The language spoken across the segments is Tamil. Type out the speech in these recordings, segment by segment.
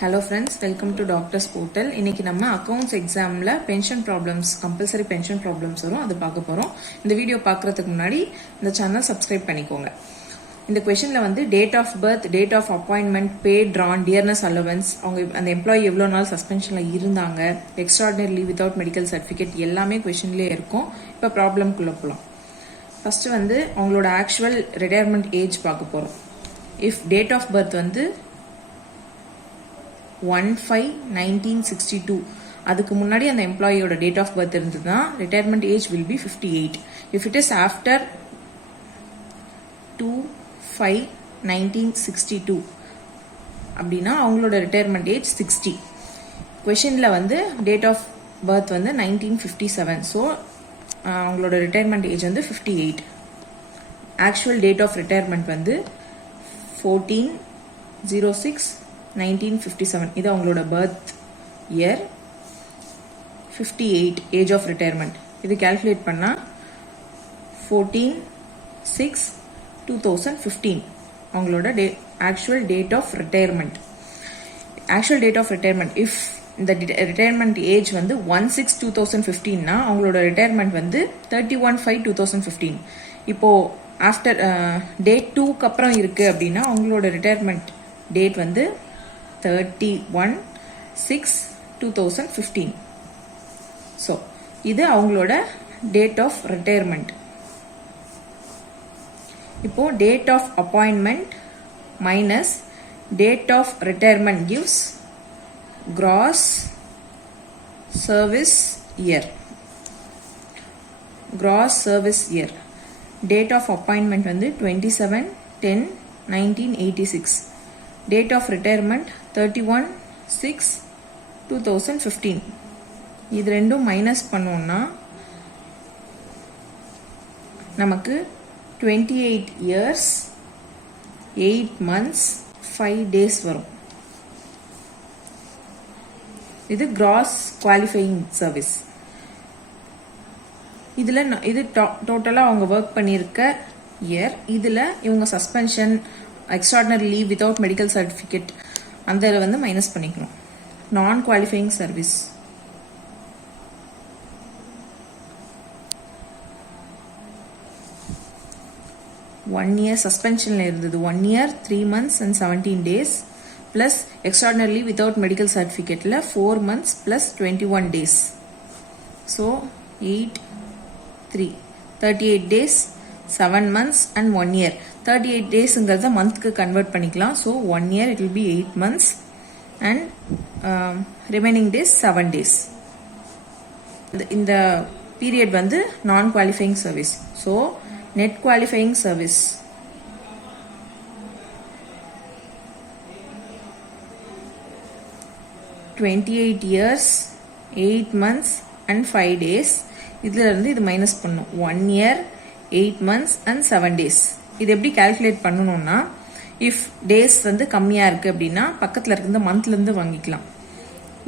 Hello friends, welcome to Doctor's Portal. இன்னைக்கு நம்ம accounts examல pension problems, compulsory pension problems வரும் அது பார்க்க போறோம். இந்த வீடியோ பார்க்கறதுக்கு முன்னாடி இந்த சேனல் subscribe பண்ணிக்கோங்க. இந்த questionல வந்து date of birth, date of appointment, paid drawn, dearness allowance, அவங்க அந்த எம்ப்ளாயி எவ்வளவு நாள் சஸ்பென்ஷன்ல இருந்தாங்க, extraordinary leave without medical certificate எல்லாமே questionலயே இருக்கும். இப்போ ப்ராப்ளம்க்குள்ள போலாம். ஃபர்ஸ்ட் வந்து அவங்களோட actual retirement age பார்க்க போறோம். If date of birth வந்து 1/5/1962 அதுக்கு முன்னாடி அந்த எம்ப்ளாயியோட டேட் ஆஃப் பர்த் இருந்ததுன்னா retirement age will be 58. If it is after 2/5/1962 அப்படின்னா அவங்களோட ரிட்டையர்மெண்ட் ஏஜ் 60. கொஷின்ல வந்து டேட் ஆஃப் பர்த் வந்து 1957, ஸோ அவங்களோட ரிட்டையர்மெண்ட் ஏஜ் வந்து 58. ஆக்சுவல் டேட் ஆஃப் ரிட்டையர்மெண்ட் வந்து 14/06/1957. இது அவங்களோட birth year. 58 age of retirement. இது கால்குலேட் பண்ணா 14/6/2015 அவங்களோட actual date of retirement. Actual date of retirement if இந்த ரிட்டையர்மெண்ட் ஏஜ் வந்து 1/6/2015னா அவங்களோட ரிட்டையர்மெண்ட் வந்து 31/5/2015. இப்போ ஆஃப்டர் டேட் 2க்கு அப்புறம் இருக்கு அப்படின்னா அவங்களோட ரிட்டையர்மெண்ட் டேட் வந்து 31/6/2015. ஸோ இது அவங்களோட டேட் ஆஃப் ரிட்டையர்மெண்ட். இப்போ date of appointment minus date of retirement gives gross service year. Gross service year. Date of appointment வந்து 27/10/1986. Date of retirement 31/6/2015. இது ரெண்டும் மைனஸ் பண்ணோம்னா நமக்கு 28 years 8 months 5 days வரும். இது கிராஸ் குவாலிஃபையிங் சர்வீஸ். இதுல இது டோட்டலா அவங்க ஒர்க் பண்ணியிருக்க இயர். இதுல இவங்க suspension, extraordinary leave without medical certificate அந்த வந்து மைனஸ் பண்ணிக்கணும். நான் குவாலிஃபையிங் சர்வீஸ் ஒன் இயர் சஸ்பென்ஷன்ல இருந்தது. 1 year 3 months and 17 days plus extraordinary leave without medical சர்டிஃபிகேட்ல 4 months plus 21 days. So 8 3 38 days 7 months and 1 year. 38 daysங்கிறத மந்த்க்கு convert பண்ணிக்கலாம். So 1 year it will be 8 months and remaining days 7 days. இந்த பீரியட் வந்து நான் qualifying service. So net qualifying service (28 years 8 months and 5 days). இதுல இருந்து இது மைனஸ் பண்ணும். 1 year 8 months and 7 days. இது எப்படி கால்குலேட் பண்ணணும்னா இஃப் டேஸ் வந்து கம்மியா இருக்கு அப்படின்னா பக்கத்துல இருக்கிற மந்த்ல இருந்து வாங்கிக்கலாம்.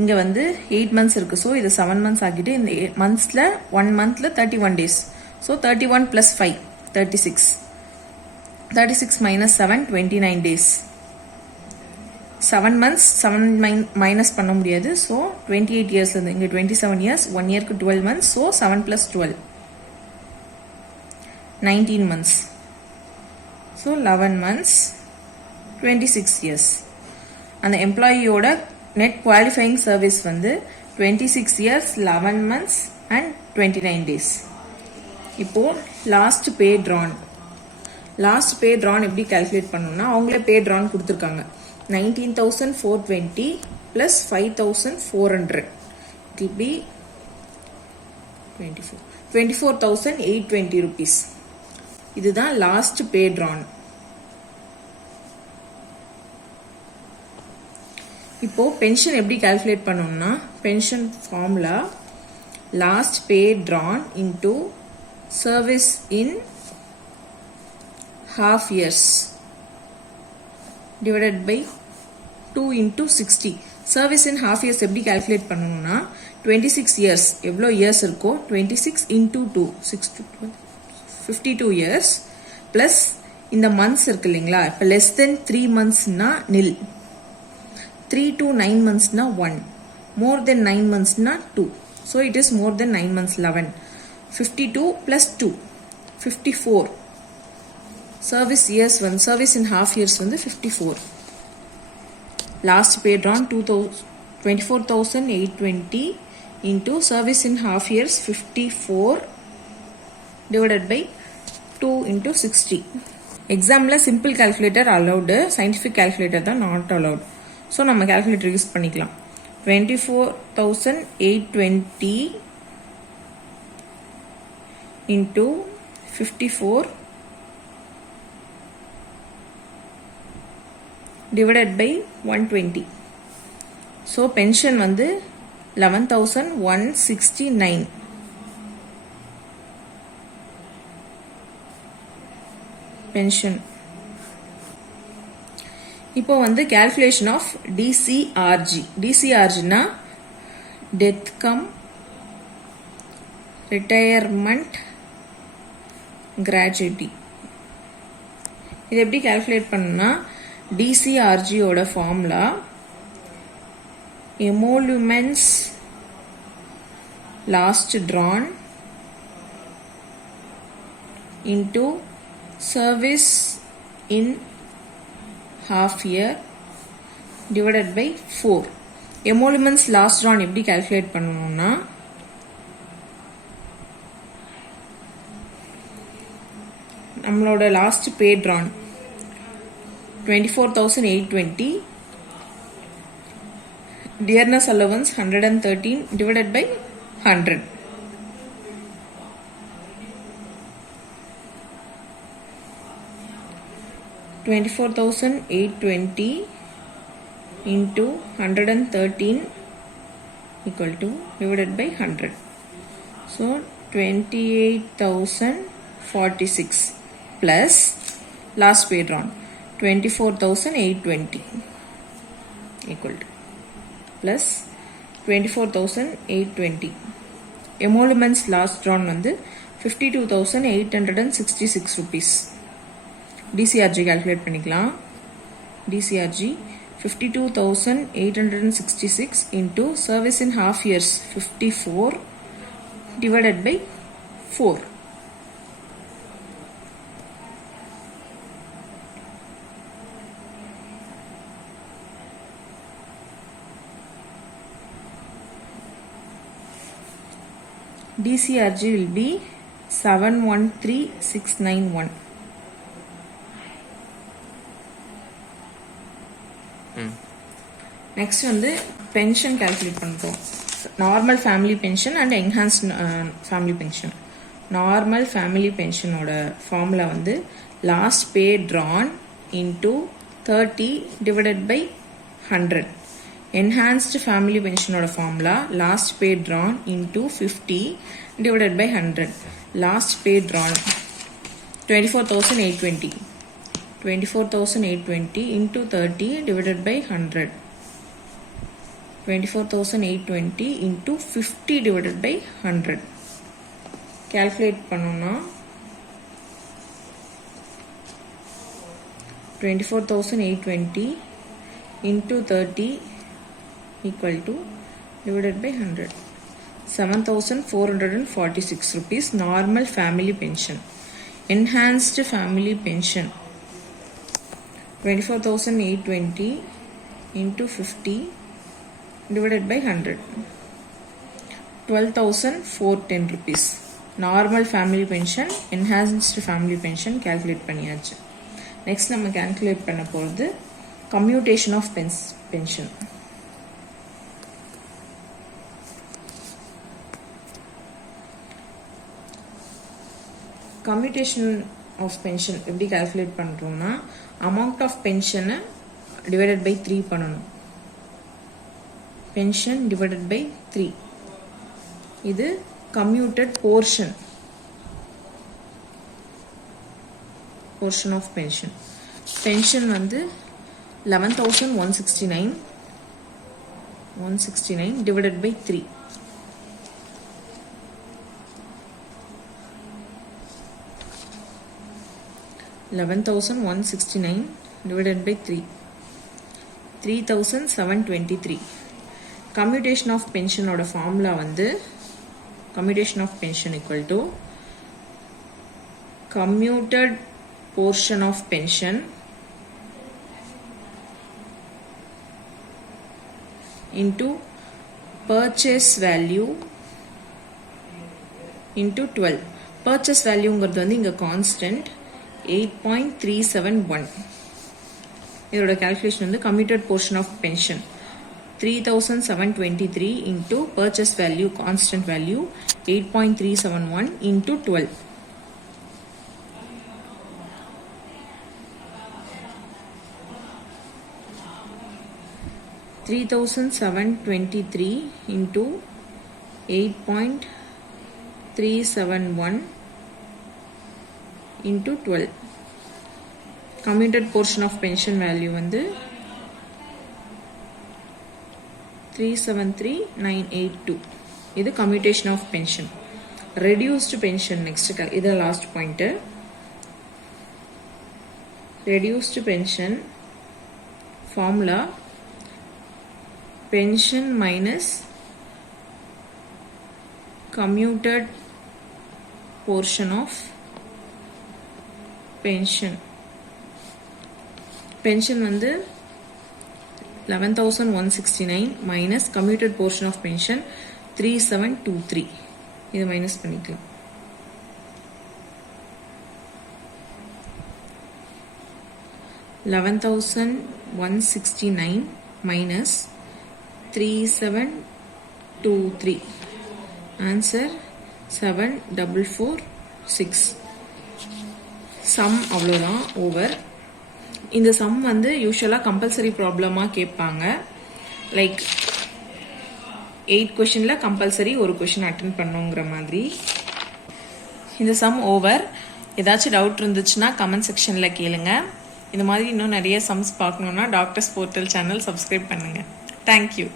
இங்க வந்து 8 months இருக்கு, ஸோ இது 7 months ஆகிட்டு இந்த மந்த்ஸ்ல 1 monthல 31 days. So 31 plus 5 36. 36 minus 7 29 days. 7 months 7 minus பண்ண முடியாது. ஸோ 28 years இருந்து இங்க 27 years 1 yearக்கு 12 months. So 7 plus 12 19 months. So 11 months 26 years. அந்த எம்ப்ளாயியோட நெட் குவாலிஃபையிங் சர்வீஸ் வந்து 26 years 11 months and 29 days. இப்போ last pay Tran. Last pay Tran எப்படி கால்குலேட் பண்ணணும்னா அவங்களே பே ட்ரான் கொடுத்துருக்காங்க. 19,420 plus 5,400. It will be 24,820 rupees. இதுதான் லாஸ்ட் பே ட்ரான். இப்போ பென்ஷன் எப்படி கால்குலேட் பண்ணணும்னா pension formula last pay drawn into service in half years divided by 2 into 60. Service in half years எப்படி கால்குலேட் பண்ணணும்னா 26 years எவ்வளோ இயர்ஸ் இருக்கோ 26 into 2 6 to 12 52 years பிளஸ் இந்த மந்த்ஸ் இருக்கு இல்லைங்களா. இப்போ less than 3 monthsனா nil. 3 to 9 months na 1, more than 9 months na 2, so it is more than 9 months 11. 52 plus 2 54. Service years one, service in half years வந்து 54. Last pay drawn 24,820 into service in half years 54 divided by 2 into 60. Examல simple calculator allowed, scientific calculator தான் not allowed. So நம்ம calculator use பண்ணிக்கலாம். 24,820 into 54 divided by 120. So pension வந்து 11,169. pension. இப்போ வந்து calculation of DCRG. DCRG னா death cum retirement gratuity. இது எப்படி calculate பண்ணா DCRG ஓட formula emoluments last drawn into service in half year divided by 4. emoluments last drawn எப்படி calculate பண்ணனும்னா நம்மளோட last pay drawn 24,820 dearness allowance 113 divided by 100. $24,820 into 113 equal to divided by 100. So 28,046 plus last pay drawn 24,820 equal to plus 24,820. emoluments last drawn வந்து 52,866 rupees. DCRG calculate பண்ணிக்கலாம். DCRG 52,866 into service in half years 54 divided by 4. DCRG will be 713,691. Next வந்து pension calculate பண்ணுறோம். Normal family pension and enhanced family pension. Normal family pension ஓட formula வந்து last pay drawn into 30 divided by 100. Enhanced family pension ஓட formula last pay drawn into 50 divided by 100. Last pay drawn 24,820. 24,820 into 30 divided by 100. 24,820 into 50 divided by 100. Calculate பண்ணோம்னா 24,820 into 30 equal to divided by 100. 7,446 rupees normal family pension. Enhanced family pension 24,820 into 50 divided by 100. 12,410 rupees. Normal family pension, enhanced family pension calculate பண்ணியாச்சு. Next நம்ம calculate பண்ண போறது commutation of pension. Commutation of pension எப்படி calculate பண்றோம்னா amount of pension divided by 3 பண்ணணும். pension divided by 3. இது commuted portion of pension. Pension வந்து 11,169 divided by 3. 11,169 divided by 3. 3723. Commutation of pension ஓட formula வந்து commutation of pension equal to commuted portion of pension into purchase value into 12. Purchase value ங்கிறது வந்து இங்க constant 8.371. இதோட calculation வந்து commuted portion of pension 3723 into purchase value constant value 8.371 into 12. $3,723 into 8.371 into 12. Commuted portion of pension value வந்து 373982. இது commutation of pension. Reduced pension next. இது last point. Reduced pension formula pension minus commuted portion of pension. Pension வந்து 11,169 minus commuted portion of pension 3723. இது மைனஸ் பண்ணிக்கலாம். $11,169 minus 3723. Answer 7446. Sum அவ்வளோதான் ஓவர். இந்த சம் வந்து யூஸ்வலாக கம்பல்சரி ப்ராப்ளமாக கேட்பாங்க. லைக் 8 கொஷனில் கம்பல்சரி ஒரு கொஷின் அட்டென்ட் பண்ணுங்கிற மாதிரி. இந்த சம் ஓவர். ஏதாச்சும் டவுட் இருந்துச்சுன்னா கமெண்ட் செக்ஷனில் கேளுங்க. இந்த மாதிரி இன்னும் நிறைய சம்ஸ் பார்க்கணுன்னா டாக்டர்ஸ் போர்ட்டல் சேனல் சப்ஸ்கிரைப் பண்ணுங்கள். தேங்க்யூ.